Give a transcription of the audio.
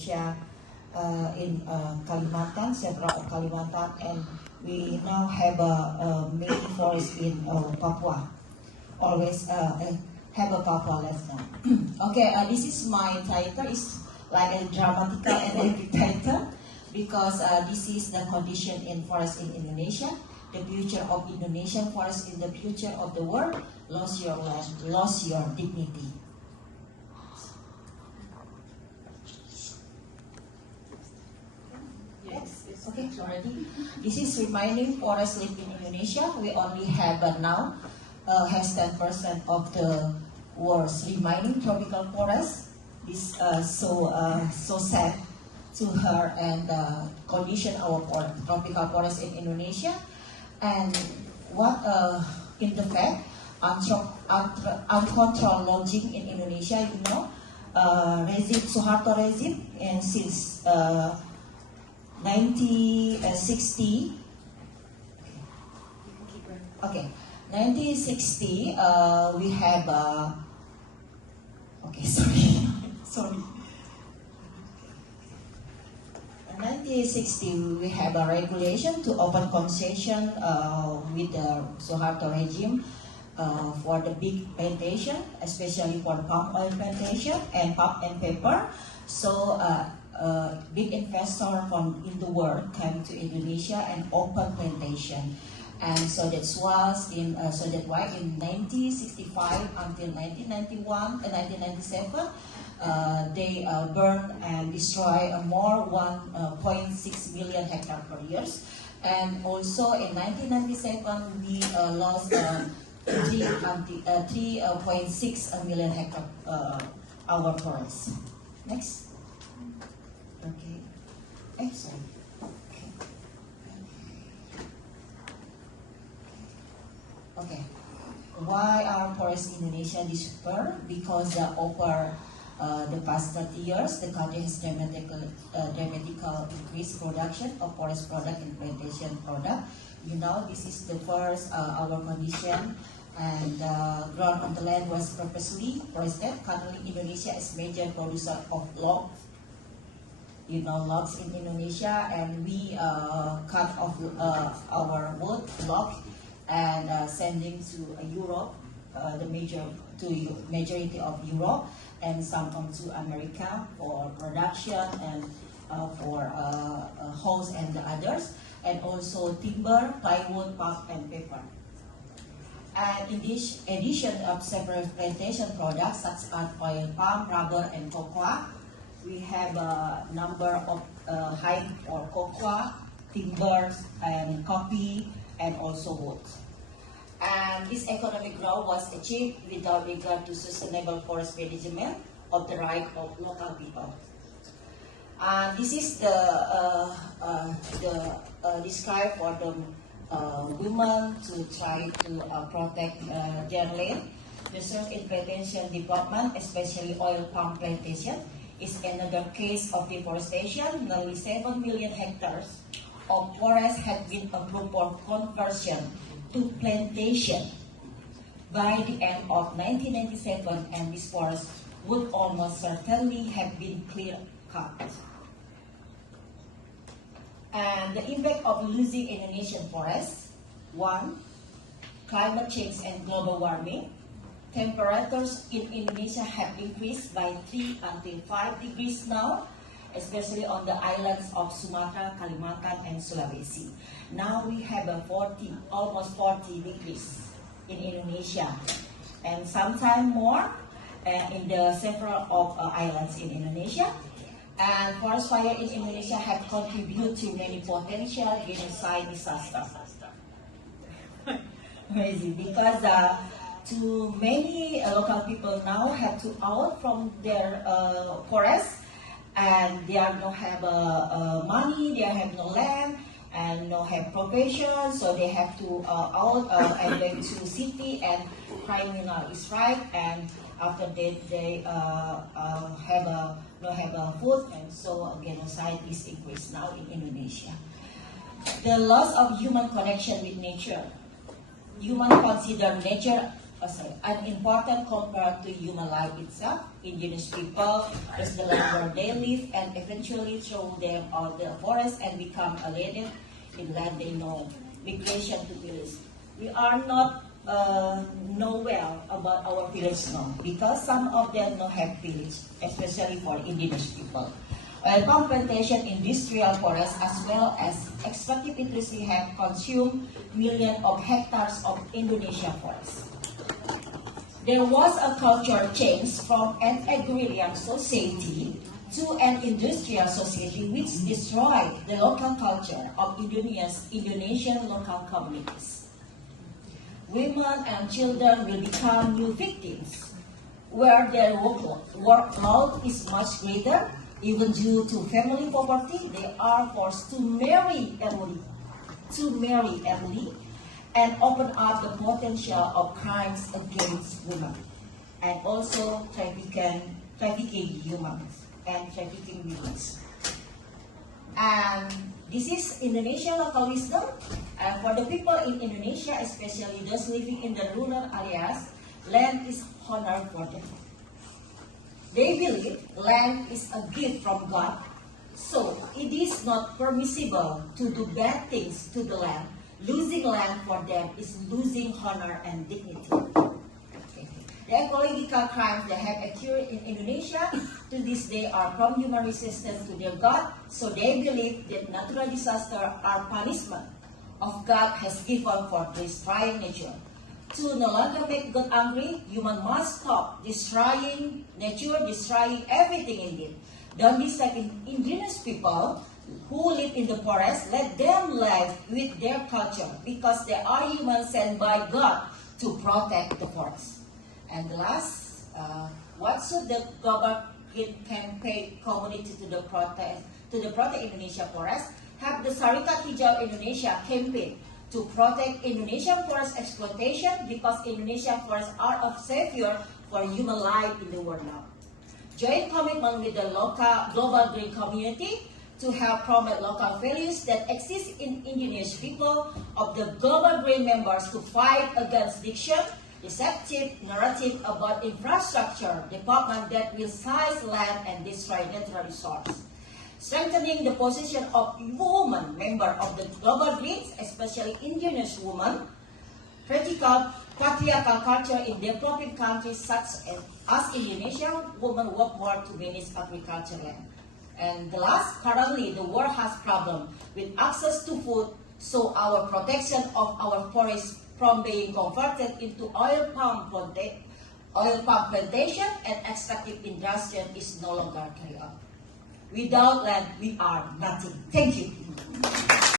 Indonesia, in Kalimantan, several of Kalimantan, and we now have a main forest in Papua. Always have a Papua left now. Okay, this is my title. It's like a dramatical and epic title because this is the condition in forest in Indonesia. The future of Indonesian forest in the future of the world. Lost your land, lost your dignity. Okay, already. This is reminding forest live in Indonesia. We only have now has 10% of the world's remaining tropical forest. This so sad to her and condition our tropical forest in Indonesia. And what in the fact uncontrolled logging in Indonesia, you know, regime Suharto regime, and since 1960, okay, 1960, we have, okay, sorry. 1960, we have a regulation to open concession with the Suharto regime for the big plantation, especially for the palm oil plantation and pulp and paper. So, big investor from in the world came to Indonesia and open plantation, and so that was in why in 1965 until 1991 and 1997 they burn and destroy more 1.6 million hectares per year, and also in 1997 we lost 3.6 million hectares our forests. Next. Okay. Excellent. Okay. Why are forests in Indonesia disappear? Because over the past 30 years, the country has dramatically increased production of forest product and plantation product. You know, this is the first our condition, and ground on the land was purposely forested. Currently, Indonesia is major producer of logs. You know, logs in Indonesia, and we cut off our wood log and sending to Europe, the majority of Europe, and some come to America for production and for hoes and the others, and also timber, plywood, pulp, and paper. And in this addition of several plantation products such as oil palm, rubber, and cocoa, we have a number of hide or cocoa, timbers, and coffee, and also wood. And this economic growth was achieved without regard to sustainable forest management of the right of local people. This is the describe for the women to try to protect their land. The search in plantation development, especially oil palm plantation, is another case of deforestation. Nearly 7 million hectares of forest had been approved for conversion to plantation by the end of 1997, and this forest would almost certainly have been clear cut. And the impact of losing Indonesian forests: 1. Climate change and global warming. Temperatures in Indonesia have increased by 3 until 5 degrees now, especially on the islands of Sumatra, Kalimantan, and Sulawesi. Now we have almost 40 degrees in Indonesia, and sometimes more in the several of islands in Indonesia. And forest fire in Indonesia have contributed to many potential genocide disasters. Amazing, because too many local people now have to out from their forests, and they don't have money, they have no land, and no have profession, so they have to out and back to city, and criminal is right, and after that they no have food, and so genocide is increased now in Indonesia. The loss of human connection with nature. Humans consider nature unimportant compared to human life itself. Indigenous people is the land where they live, and eventually throw them out the forest and become alienated in land they know. Migration to village. We are not know well about our village now, because some of them don't have village, especially for indigenous people. Palm plantation, industrial forests, as well as extractive industry have consumed millions of hectares of Indonesia forests. There was a culture change from an agrarian society to an industrial society, which destroyed the local culture of Indonesian local communities. Women and children will become new victims, where their workload is much greater. Even due to family poverty, they are forced to marry early, and open up the potential of crimes against women, and also trafficking humans and trafficking women. And this is Indonesian local wisdom. And for the people in Indonesia, especially those living in the rural areas, land is honor for them. They believe land is a gift from God, so it is not permissible to do bad things to the land. Losing land for them is losing honor and dignity. The ecological crimes that have occurred in Indonesia to this day are from human resistance to their God, so they believe that natural disasters are punishment of God has given for destroying nature. To no longer make God angry, human must stop destroying nature, destroying everything in it. Don't dislike indigenous people who live in the forest. Let them live with their culture, because they are humans sent by God to protect the forest. And the last, what should the global green campaign community to the protect Indonesia forest? Have the Sarekat Hijau Indonesia campaign to protect Indonesian forest exploitation, because Indonesian forests are a savior for human life in the world now. Join commitment with the local global green community to help promote local values that exist in indigenous people of the global green members to fight against diction, deceptive narrative about infrastructure development that will seize land and destroy natural resources. Strengthening the position of women members of the global greens, especially indigenous women. Critical patriarchal culture in developing countries such as Indonesia, women work more to manage agriculture land. And the last, currently the world has problem with access to food, so our protection of our forests from being converted into oil palm plantation and extractive industry is no longer carried out. Without land, we are nothing. Thank you.